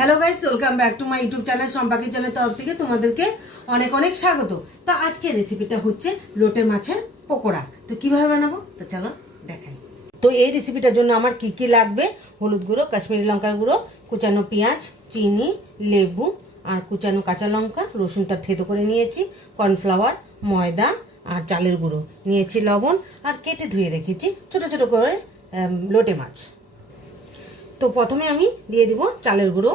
Hello guys, welcome back to my YouTube channel সম্পাকি চ্যানেলের তরফ থেকে তোমাদেরকে অনেক অনেক স্বাগত। তো আজকের রেসিপিটা হচ্ছে লোটে মাছের পকোড়া। তো কিভাবে বানাবো তো চলো দেখাই। তো এই রেসিপিটার জন্য আমার কি কি লাগবে: হলুদ গুঁড়ো, কাশ্মীরি লঙ্কার গুঁড়ো, কুচানো পেঁয়াজ, চিনি, লেবু আর কুচানো কাঁচা লঙ্কা, রসুনটা থেতো করে নিয়েছি, কর্নফ্লাওয়ার, ময়দা আর চালের গুঁড়ো নিয়েছি, লবণ আর কেটে ধুয়ে রেখেছি ছোট ছোট করে লোটে মাছ। তো প্রথমে আমি দিয়ে দিব চালের গুঁড়ো,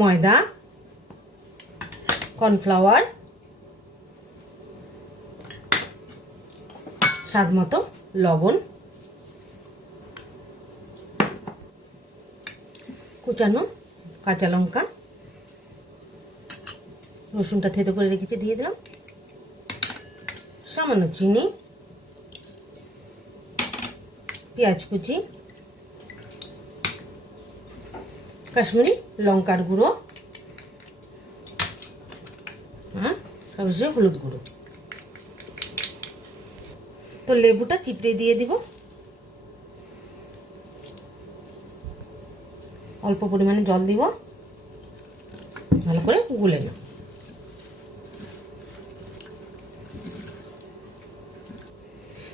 ময়দা, কর্নফ্লাওয়ার, স্বাদ মতো লবণ, কুচানো কাঁচা লঙ্কা, রসুনটা থেতো করে রেখেছি দিয়ে দিলাম, সামান্য চিনি, পেঁয়াজ কুচি, কাশ্মীরি লঙ্কার গুঁড়ো আর সবশেষে হলুদ গুঁড়ো। তো লেবুটা চিপড়ে দিয়ে দিব, অল্প পরিমাণে জল দিব, ভালো করে গুলে নেব।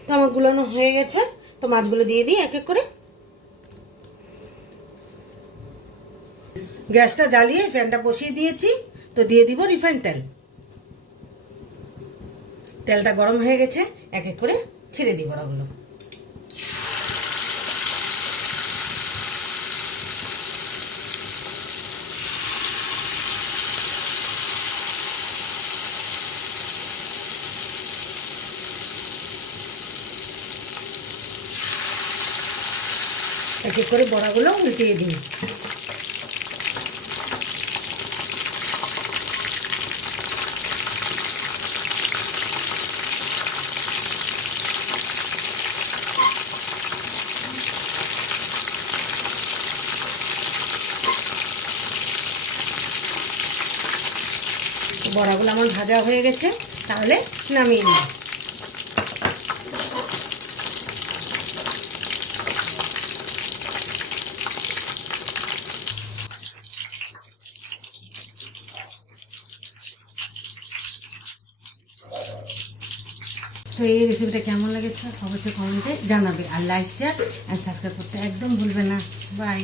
তো আমার গুলানো হয়ে গেছে, তো মাছগুলো দিয়ে দিই এক এক করে। গ্যাসটা জ্বালিয়ে ফ্যানটা বসিয়ে দিয়েছি, তো দিয়ে দিব রিফাইন তেল। তেলটা গরম হয়ে গেছে, এক এক করে ছেড়ে দিব ওগুলো। এক এক করে বড়াগুলো উল্টিয়ে দিই। বড়াগুলো আমার ভাজা হয়ে গেছে, তাহলে নামিয়ে নিই। তো এই রেসিপিটা কেমন লেগেছে অবশ্যই কমেন্টে জানাবে, আর লাইক, শেয়ার অ্যান্ড সাবস্ক্রাইব করতে একদম ভুলবে না। বাই।